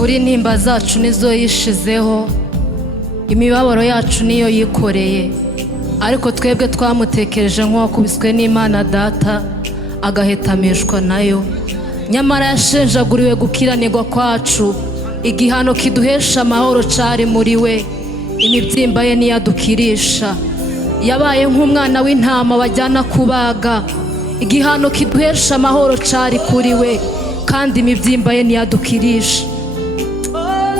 ukuri intimba zacu nizo yishizeho, imibabaro yacu niyo yikoreye, ariko twebwe twamutekereje nk'uwakubiswe n'Imana Data agahetamishwa nayo. Nyamara yashenjaguriwe gukiranirwa kwacu, igihano kiduhesha amahoro cari muri we, imibyimba ye niyadukirisha. Yabaye nk'umwana w'intama bajyana kubaga, igihano kiduhesha amahoro cari kuri we, kandi imibyimba ye niyadukirisha.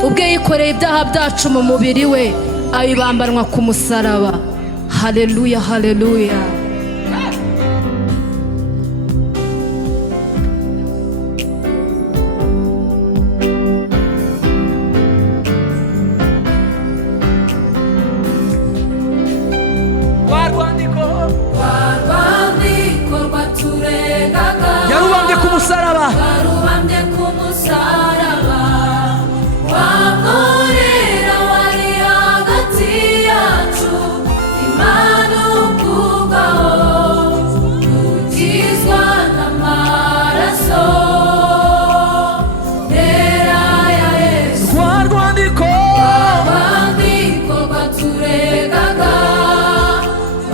Ubwe yikoreye ibyaha byacu mu mubiri we, abibambanwa ku musaraba. Haleluya, haleluya. yarubambye ku musaraba, wamurera wari hagati yacu, Imana ukubaho, ukizwa n'amaraso mera ya Yesu. rwa rwandiko rwaturegaga,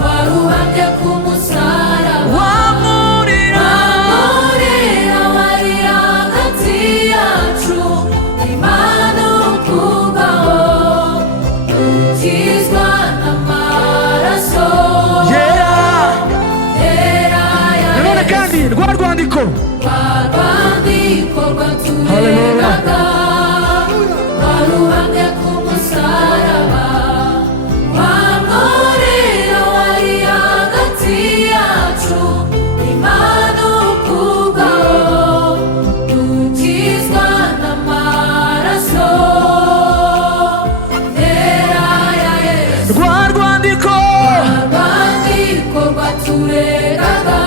warubambye ku musaraba, wamurira wari hagati yacu, Imana ukubaho, ukizwa n'amaraso yera. ya Nanone kandi rwa rwandiko rwaturegaga, warubambye ku musaraba, wamurera wari hagati yacu, Imana ukubaho, ukizwa n'amaraso mera ya Yesu. rwa rwandiko rwaturegaga,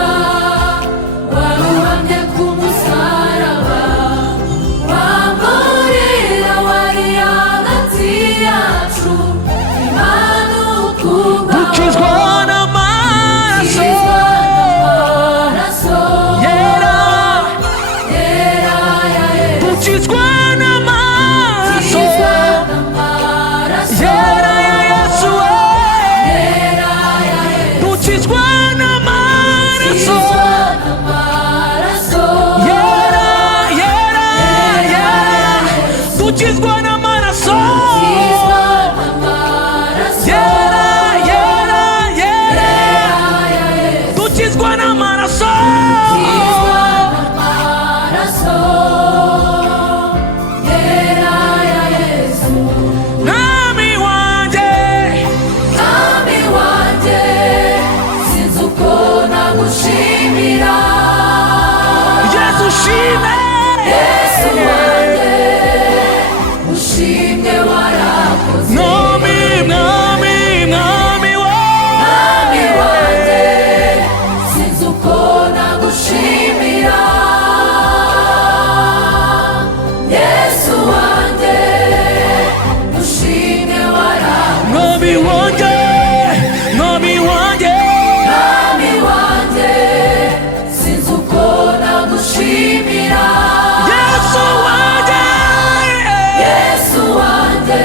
warubambye ku musaraba, wamurera wari hagati yacu, Imana ukubaho, dukizwa n'amaraso yera, dukizwa n'amaraso yera ya Yesu, dukizwa n'amaraso yera, yera, yera, dukizwa n'amaraso yera, yera, yera, dukizwa n'amaraso mwami wanjye, sinzi uko nagushimira, Yesu ushime, Yesu wanjye, ushimwe warakoze, mwami, mwami, mwami Mwami wanjye, wanjye, sinzi uko nagushimira, Yesu wanjye, ushimwe warakoze, mwami wanjye, mwami wanjye, Mwami wanjye, sinzi uko nagushimira, Yesu wanjye, Yesu wanjye,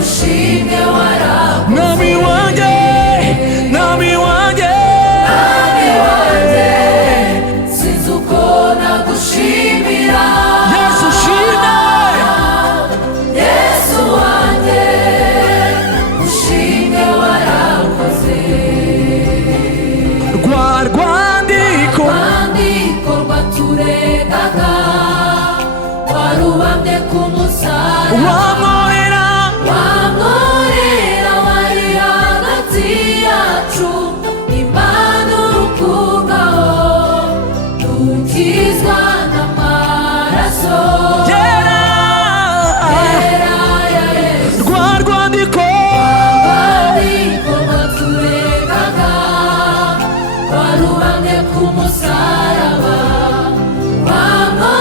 ushimwe warakoze, mwami wanjye, mwami wanjye, Mwami wanjye, sinzi uko nagushimira, Yesu ushime, Yesu wanjye, ushimwe warakoze. rwa rwandiko rwaturegaga, warubambye ku musaraba, wamurera wamurera wari hagati yacu, Imana ukubaho, ukizwa n'amaraso yera, ya Yesu. rwa rwandiko rwaturegaga, warubambye ku musaraba, wamurera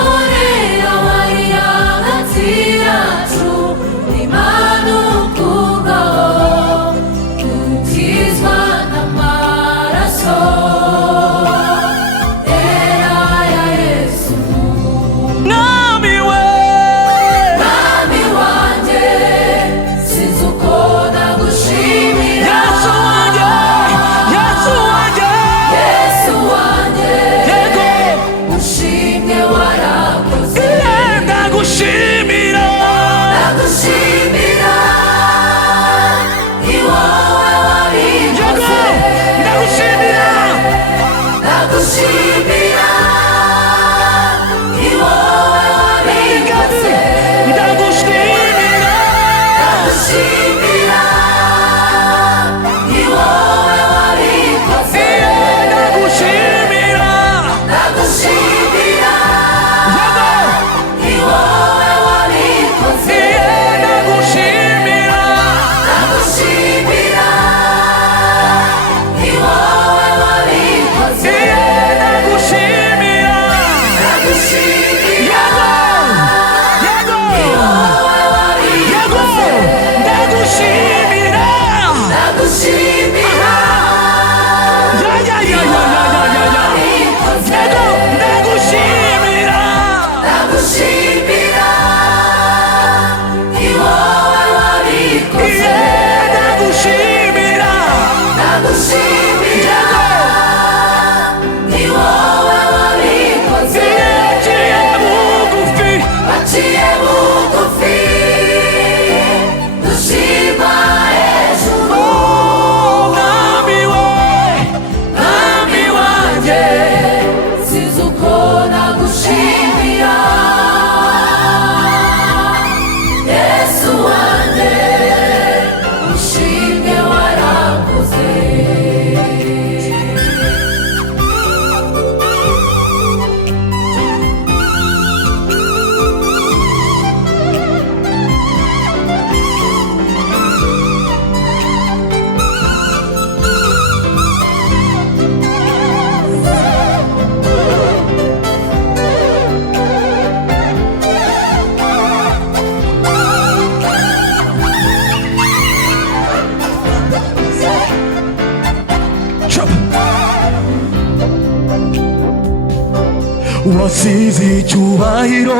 wasize icyubahiro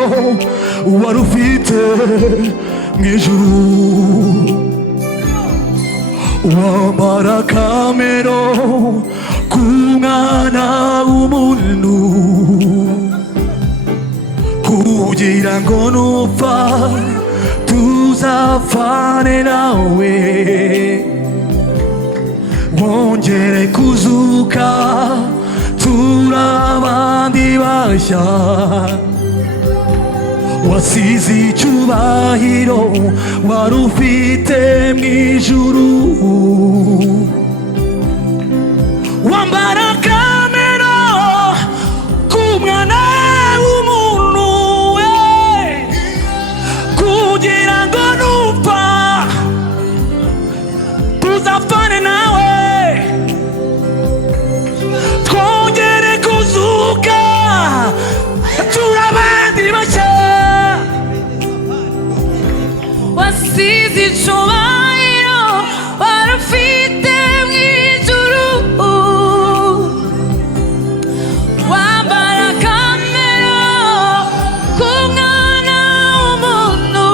wari ufite mu ijuru, wambara kamero k'umwana w'umuntu kugira ngo nupfa tuzapfane nawe, wongere kuzuka turabandi bashya, wasize icyubahiro wari ufite mu ijuru, wambara kamero k'umwana w'umuntu we kugira ngo nupfa tuzapfane nawe, twongere kuzuka turabandi bashya, wasize icyubahiro wari ufite mu ijuru, wambara kamero k'umwana w'umuntu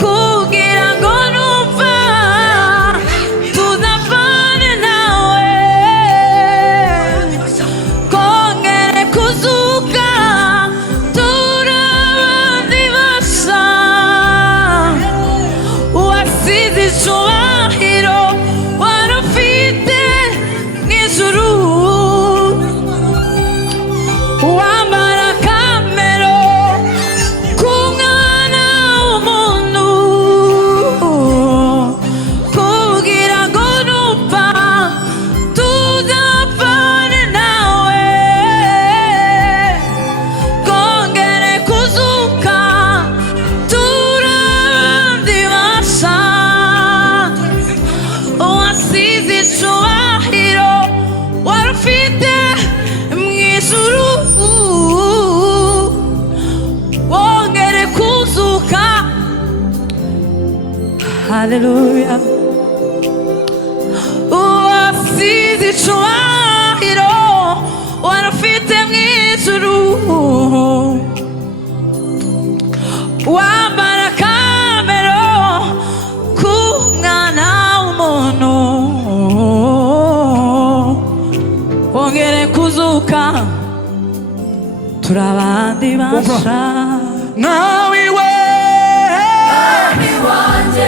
kugira ngo nupfa tuzapfane nawe, kongere kuzuka turabandi bashya, wasize icyubahiro wari ufite mu ijuru, wambara kamero k'umwana w'umuntu kugira ngo nupfa tuzapfane nawe, kongere kuzuka turabandi bashya, wasize icyubahiro wari ufite mu ijuru, wongere kuzuka. Haleluya. Wasize icyubahiro wari ufite mu ijuru, wambara kamero k'umwana w'umuntu wongere kuzuka turabandi bashya, nawe iwe wanjye